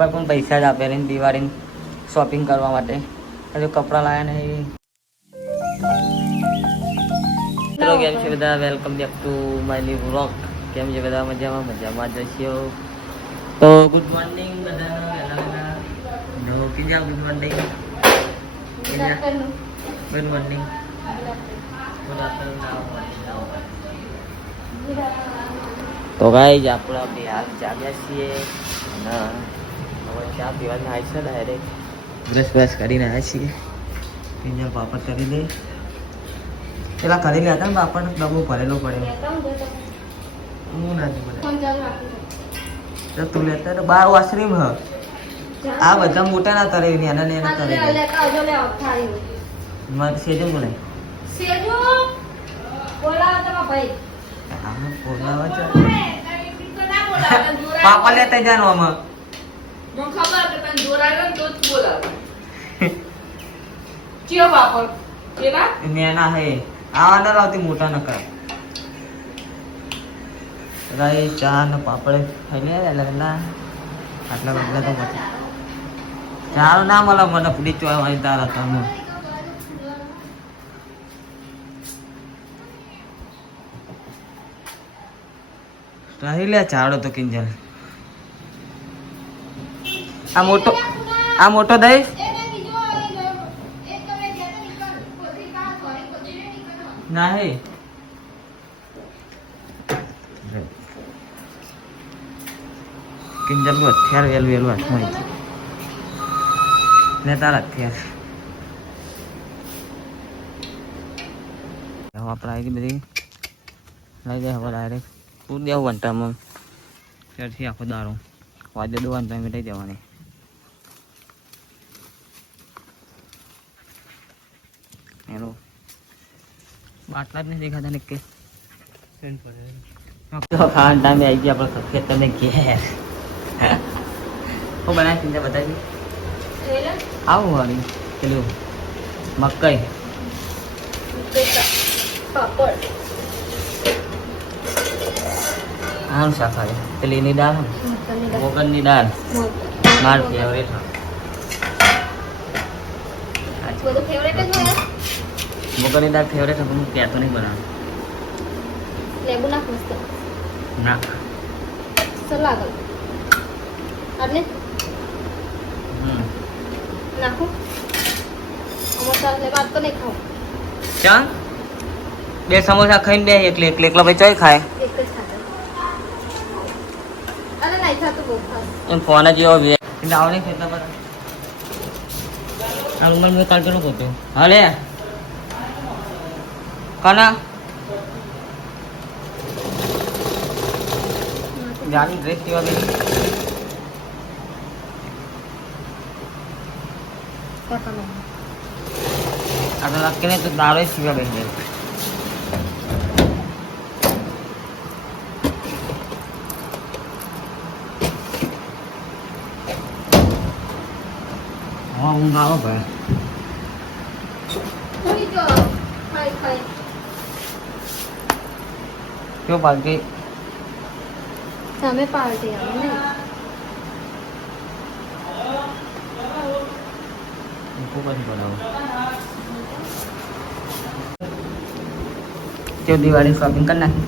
પપ્પા પણ પૈસા જ આપેલા ને દિવાળી શોપિંગ કરવા માટે. હજુ કપડાં લાવ્યા નહીં. હેલો કેમ છે બધા, welcome back to my new vlog. કેમ છે બધા, મજામાં જશો. તો ગુડ મોર્નિંગ બધા. Kinjal good morning. Good morning. Good afternoon. તો ગાઈસ આપણે બે હાલ જાગ્યા છીએ અને હવે ચા પીવાના આવી છે ડાયરેક્ટ બ્રશ કરીને આવ્યા છીએ. કિંજલ પાપડ કરી દે. પેલા કરી લે હતા ને પાપડ ડબ્બો ભરેલો પડ્યો. હું નથી પડે તું લેતા તો 12 વાસરીમ હ આ બધા મોટા ના કરે ને એના એના કરે મારે સેજો બોલે સેજો બોલાવ તો ભાઈ હા બોલાવ છે પાપા લેતા જાનો આમાં મને ખબર કે તને જોરાયો ને તો જ બોલાવ ચિયો પાપડ કેના નેના હે આવાના લાવતી મોટા ન કર રાઈ ચા ને પાપડ ખાઈ લે લગના આટલા બદલા તો પછી ચાલ ના મળે મને પૂરી ચોય વાળી તાર હતા હું રહી લે ચાડો તો કિંજલ આ મોટો દઈશ ના હે કિંજલ નું હથિયાર વેલું હાથમાં ને તારા હથિયાર આપણે આવી બધી લઈ જાય હવે ડાયરેક્ટ પૂર દેવું વંટામાં ત્યારથી આખો દારો વાજે દોવાનું તો મીઠાઈ દેવાની એનો બાટલા જ નહીં દેખાતા ને કે ખાવાનું ટાઈમે આવી ગયા આપણે સફેદ તમે ઘેર હું બનાવી ચિંતા બતાવી આવું વાળી પેલું મકાઈ પાપડ આનું શાક આવે પેલીની દાળ મોગનની દાળ માર ફેવરેટ મોગનની દાળ ફેવરેટ હું કહેતો નહીં બનાવું લેબુ નાખ મસ્ત ના સલાડ આટલે નાખું સમોસા ને બાદ તો નહીં ખાવ ચા બે સમોસા ખાઈને બે એકલા ભાઈ ચોય ખાય એક જ ખાતા અરે નહીં ખાતું બહુ ખાસ એમ ફોન જ જેવો વે આવડે કેટલા બધા આ ઉંમર મેં કાલ પેલો કોતો હાલે કાના જાની ડ્રેસ કેવા ગઈ આ તો લાગે ને તો દાડો સીવા ગઈ હા ઊંઘ આવો ભાઈ કેવો પાર્ટી તમે પાર્ટી આવે ને ખૂબ જ બનાવો તે દિવાળી શોપિંગ કરી નાખી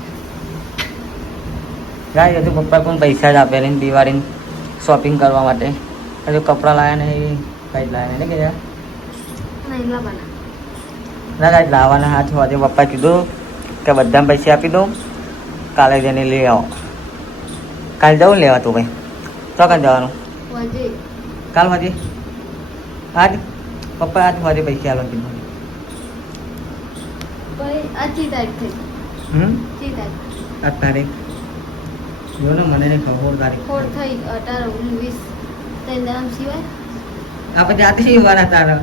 ગાય હજુ પપ્પા પણ પૈસા જ આપેલા ને દિવાળી શોપિંગ કરવા માટે હજુ કપડાં લાવ્યા નહીં કઈ લાવ્યા નહીં કે ના કાંઈ લાવવાના હાથ આજે પપ્પા કીધું કે બધા પૈસા આપી દઉં કાલે જઈને લઈ આવો કાલે જવું લેવા તું ભાઈ તો કાલે જવાનું કાલ વાજે આજ પપ્પા આજ વાજે પૈસા આલો કીધું આજ તારીખ જો ને મને નહીં ખબર તારીખ આપણે જાતે શીવવાના તારા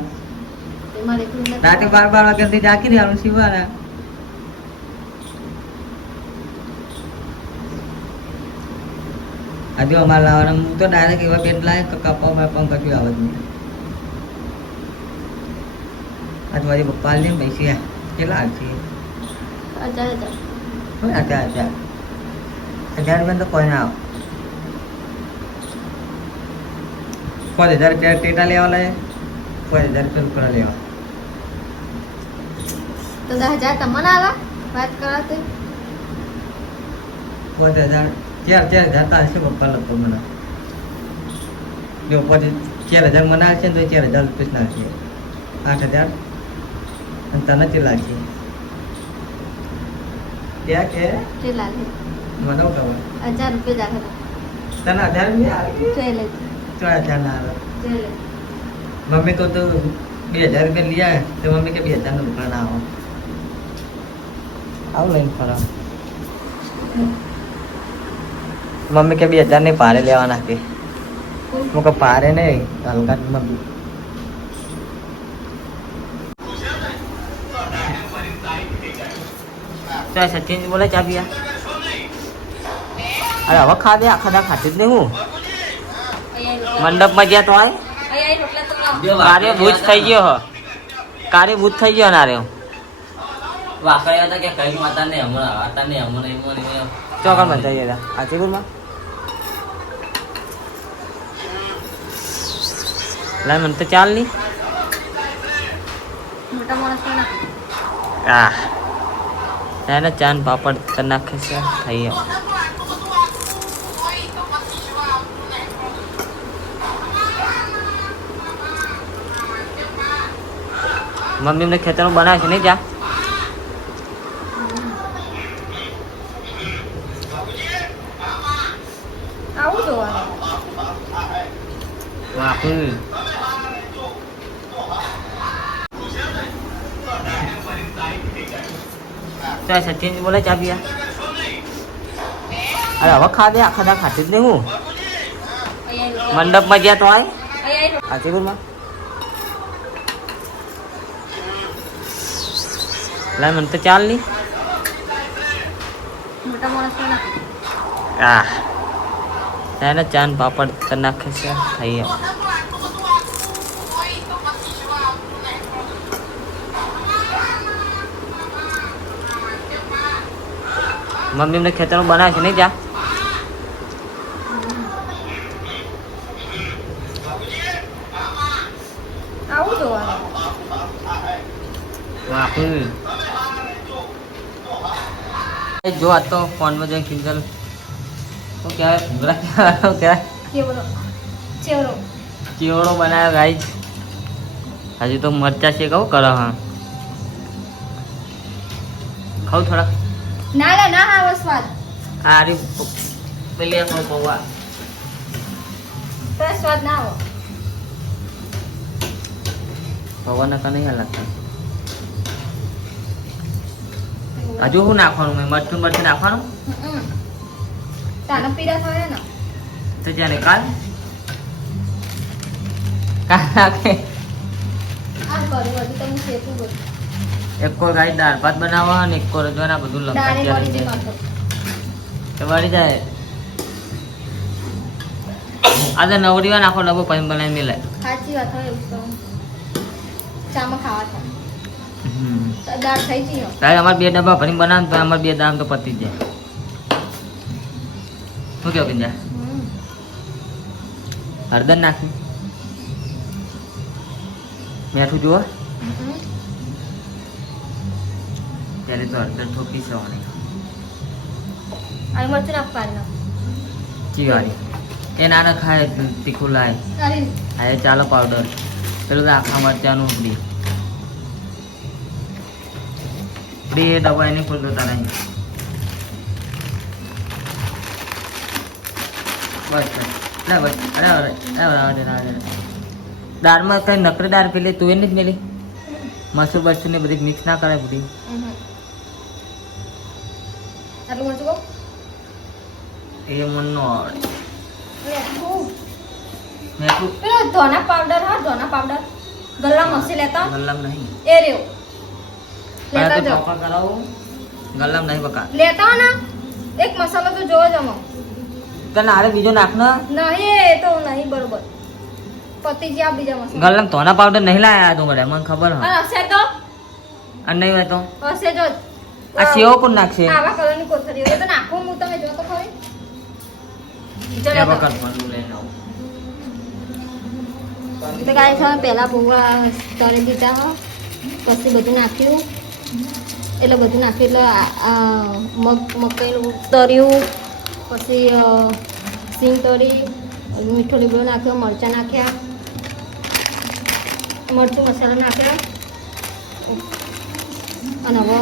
રાતે 12 વાગ્યાથી જાગી રહેવાનું શીવવાના હજુ અમારે લાવવાના હું તો ડાયરેક્ટ એવા પેટ લાવે કપા બાપા કશું આવે જ નહીં આજ મારી પપ્પા ને પૈસા કેટલા આવશે 1000 રૂપિયા તો કોઈ ના આવે ₹5000 ટેટા લેવા લાય, ₹5000 ઉપરા લેવા. તો 10,000 તમને આલા વાત કરા તો 5000 4,000 તારશે પપ્પા લગભગ મને. જો 4,000 મને આવશે ને તો 4,000 રૂપિયા નાખશે, 8,000 અને તને કેટલા છે ત્યાં કે કેટલા લે મને ખબર 1000 રૂપિયા દાખલ તને 1,000 રૂપિયા આવે જોઈ લે તો 1,000 ના આવે. જોઈ લે મમ્મી કહું તો 2,000 રૂપિયા લઈ આવે તો મમ્મી કે 2,000 નું દુકાન આવો આવું લઈને ફરો. મમ્મી કે 2,000 ની ભારે લેવાના કે હું કે ભારે નહીં હલકા મમ્મી તો સચિન બોલે ચા પીયા. અરે હવે ખા દે આખા દા ખાતી જ નહીં હું મંડપમાં જ્યાં તો આય કારે ભૂત થઈ ગયો હો કારે ભૂત થઈ ગયો ના રે વાકડ્યા હતા કે કઈ માતા ને હમણાં ચોકડ બંધ થઈ ગયા આચીપુરમાં લાય મને તો ચાલ નહીં મોટા માણસ ને આ એને ચાન પાપડ કરી નાખે છે થઈ ગયો. મમ્મી એમને ખેતરમાં બનાવે છે નહીં જા આવું જોવાનું વાપી તો સચિન બોલે ચા પીયા. અરે હવે ખા દે આખા દા ખાતી જ નહીં હું મંડપમાં જ્યાં તો આય આચીપુરમાં લાય મને તો ચાલ નહીં મોટા માણસ ને આ એને ચાન પાપડ કરી નાખે છે થઈ ગયો. મમ્મી એમને ખેતરમાં બનાવે છે નહીં જા આવું જોવાનું વાપી જો આ તો ફોનમાં જોઈને કિંજલ શું કહેવાય ભૂંગળા કહેવાય કેવડો ચેવડો ચેવડો બનાવ્યો ગાઈસ. હજુ તો મરચા છે કહું કરો હા ખાવ થોડા ના લે ના આવે સ્વાદ આ રી પેલી આપણો પૌવા તો સ્વાદ ના આવે પૌવા નકા નહીં લાગતા. હજુ શું નાખવાનું મેં મરચું નાખવાનું તાને પીડા થાય ને તો જાને કાલ નાખે આ કરું હજુ તમે શેકું બધું એક કોર ગાઈ દાળ ભાત બનાવવા અને એક કોર જો ના બધું દાળે વળી દે લંકા માથે તો વળી જાય. આજે નવડીવા નાખો ડબ્બો પછી બનાવી મિલાય. સાચી વાત હોય એવું તો ચામાં ખાવા થાય દાળ થઈ જઈ તારે અમારે 2 ડબ્બા ભરીને બનાવ તો અમારે 2 દામ તો પતી જ જાય. શું કેવું કિંજા હળદર નાખી મીઠું જુઓ ત્યારે તો હળદર ઠોકી સવાની અને મરચું નાખવાનું ચીવાની એ નાના ખાય તીખું લાય તારી હા એ ચાલો પાવડર પેલું તો આખા મરચાનું ઉપડી એ દવા એને ખુલતો તારા બસ લે બસ અરે દાળમાં કઈ નકરી દાળ પેલી તું એને જ મેલી મસૂર બસૂર ને બધી મિક્સ ના કરાય બધી આટલું મરચું કહું એ મન નો આવડે મીઠું મેઠું પેલો ધોના પાવડર હા ધોના પાવડર ગલ્લા મસી લેતા ગલ્લામ નહીં એ રહ્યો લેતા તો જાઓ પાપા કરાવું ગલ્લામ નહીં બકા લેતા હો ને એક મસાલો તો જોવો જ આમાં તને આરે બીજો નાખ ને નહીં એ તો નહીં બરોબર પતિ જે આ બીજા મસાલા ગલ્લામ ધોના પાવડર નહીં લાયા તું મને મને ખબર હા અને હશે તો અને નહીં હોય તો હશે જો આ સેવો કોણ નાખશે આવા કલરની કોથળી હોય તો નાખો હું તમે જો તો ખરી ત્યાં બકા લઈને આવું તો ગાય છે પહેલાં પૌવા તળી દીધા હો, પછી બધું નાખ્યું, એટલે બધું નાખ્યું એટલે મકાઈનું તળ્યું, પછી સિંગ તળી, મીઠો લીમડો નાખ્યો, મરચાં નાખ્યા, મરચું મસાલો નાખ્યો, અને હવે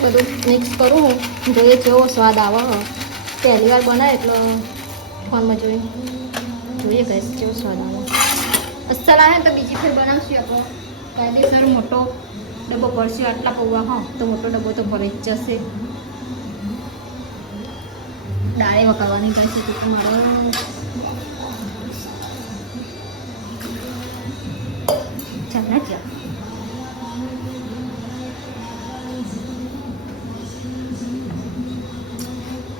બધું મિક્સ કરું, જોઈએ કેવો સ્વાદ આવે. પહેલી વાર બનાવે એટલે ફોનમાં જોઈએ કઈ કેવો સ્વાદ આવે. અસલ આવે તો બીજી ફેર બનાવશું આપણે. કાયદેસર મોટો ડબ્બો ભરશે આટલા પૌવા, હા તો મોટો ડબ્બો તો ભરાઈ જ જશે. દાળે વગાડવાની કાંઈ છે તો મારે ચાલે જ.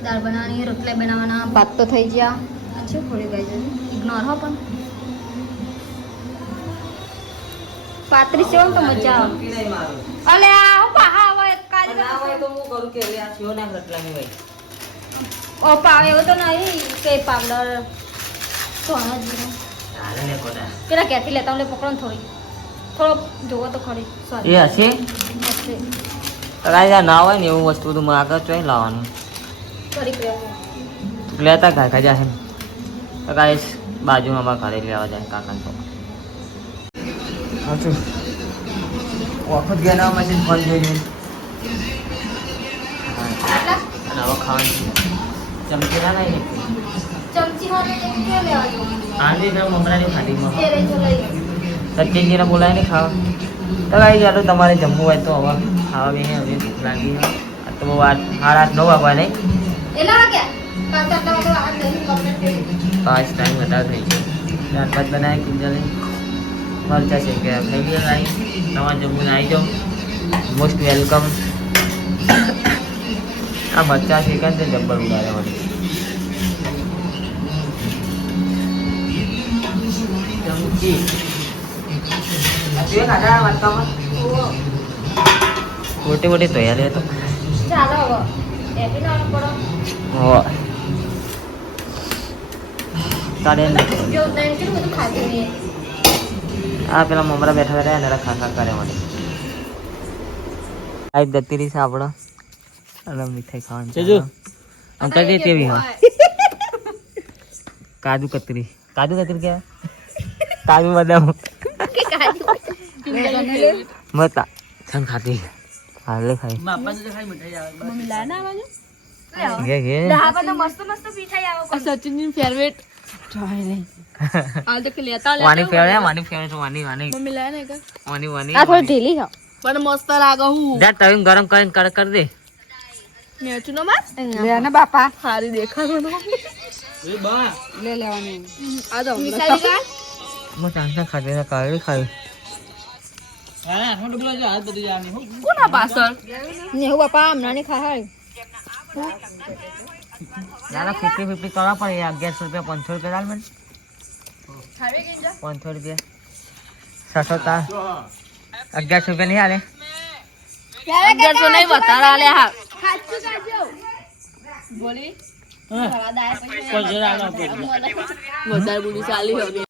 દાળ બનાવવાની, રોટલા બનાવવાના, ભાત તો થઈ ગયા. અચ્છા થોડી ગઈ છે ઇગ્નોર હો, પણ પાત્રીસ સેવન તો મજા આવે. અલે આ પાહા આવે કાજ ના હોય તો હું કરું કે આ થયો ના રટલાની ભાઈ. ઓ પાવે એવો તો નહીં કે પાવડર સોના જીરો ચાલે ને કોડા. પેલા ક્યાંથી લેતા હું પકડો ને થોડો જોવો તો ખરી સ્વાદ એ હશે હશે. રાજા ના હોય ને એવું વસ્તુ તો આગળ ચોઈ લાવવાનું ફરી પ્રેમ લેતા કાકા જાય તો ગાઈસ બાજુમાં અમારા ઘરે લેવા જાય કાકાને તો સાચું વખત ગયા ના મશીન ફોન જોઈ આટલા અને હવે ખાવાનું ચમચી ના નહીં ચમચી માં એક કે લેવા જો આંધી તો મમરાની ખાડીમાં એ રે જો લઈ સચ્ચીજીને બોલાય ને ખાવા તો ગાઈસ યાર તમારે જમવું હોય તો હવે ખાવા બી હવે ભૂખ લાગી આ તો બહુ 8:30 9 વાગ્યા નહીં એલા વાગ્યા પાંચ આટલા વાગે આ નહીં કમ્પ્લીટ થઈ 5 ટાઈમ વધારે થઈ છે ત્યાર બાદ બનાવી કિંજલ મરચા છે કે ખાઈ લે ગાઈ તમારે જમવું આવી જાઓ મોસ્ટ વેલકમ. આ મરચા છે કે જબ્બર ઉડાડે મને ચમચી મોટી મોટી તૈયારી હતો. ચાલો હવે એપી ના પડો હો તારે જો તને કેટલું બધું ખાધું નહીં. આ પેલા મમરા બેઠા રહ્યા ને ખા કરે મને આ દત્તી રહી છે આપણો અને મીઠાઈ ખાવાની અંકલ જે કેવી હોય કાજુ કતરી કહેવાય કાજુ બદામ મતા સન ખાતી હાલે ખાઈ દહાપા તો મસ્ત મસ્ત મીઠાઈ આવે સચિનની ફેવરેટ આ તો કે લેતા વાની ફેવરેટ વાની મમ્મી લાય ને વાની આ થોડી ઢીલી છે પણ મસ્ત લાગે હું જા તવી ગરમ કરીને કડક કરી દે નેચું નો માર લે ને બાપા સારી દેખાડો નો એ બા લે લેવાની આ તો મિસાલી કા મો ચાંસા ખાધે ના કાળી ખાઈ કોના પાછળ નેહુ બાપા હમણાં ની ખાય દાદા 50-50 કરવા પડે 1100 રૂપિયા 500 રૂપિયા ચાલ મને 500 રૂપિયા 600 તા 1100 રૂપિયા નહીં હાલે 1100 નહીં વધારે આલે હા ખાચું કાજો બોલી વધારે બોલી ચાલી હવે